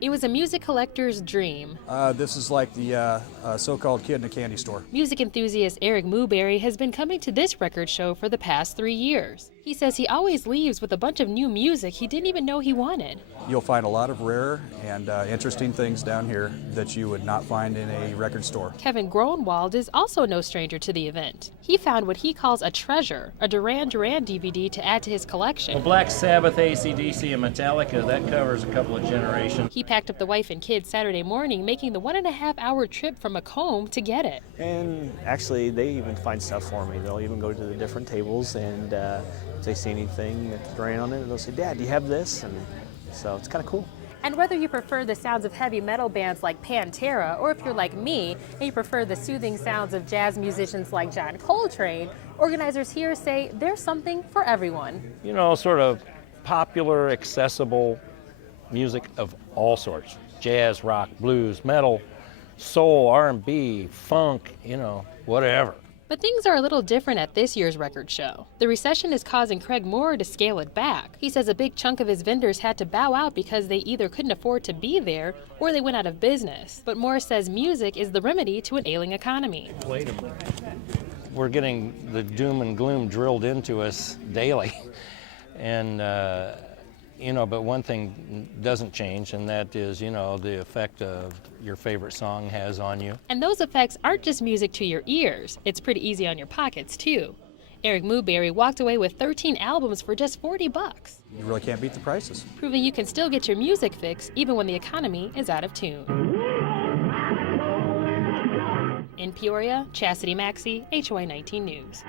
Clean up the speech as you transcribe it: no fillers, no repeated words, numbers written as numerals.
It was a music collector's dream. This is like the so-called kid in a candy store. Music enthusiast Eric Mooberry has been coming to this record show for the past 3 years. He says he always leaves with a bunch of new music he didn't even know he wanted. You'll find a lot of rare and interesting things down here that you would not find in a record store. Kevin Gronwald is also no stranger to the event. He found what he calls a treasure, a Duran Duran DVD to add to his collection. Well, Black Sabbath, AC/DC, and Metallica, that covers a couple of generations. He packed up the wife and kids Saturday morning, making the 1.5-hour trip from Macomb to get it. And actually, they even find stuff for me. They'll even go to the different tables, and if they see anything that's Duran on it, they'll say, "Dad, do you have this?" And so it's kind of cool. And whether you prefer the sounds of heavy metal bands like Pantera, or if you're like me and you prefer the soothing sounds of jazz musicians like John Coltrane, organizers here say there's something for everyone. You know, sort of popular, accessible music of all sorts. Jazz, rock, blues, metal, soul, R&B, funk, whatever. But things are a little different at this year's record show. The recession is causing Craig Moore to scale it back. He says a big chunk of his vendors had to bow out because they either couldn't afford to be there or they went out of business. But Moore says music is the remedy to an ailing economy. Wait a minute. We're getting the doom and gloom drilled into us daily. And, but one thing doesn't change, and that is, the effect of your favorite song has on you. And those effects aren't just music to your ears. It's pretty easy on your pockets, too. Eric Mooberry walked away with 13 albums for just $40. You really can't beat the prices. Proving you can still get your music fix even when the economy is out of tune. In Peoria, Chastity Maxey, HY19 News.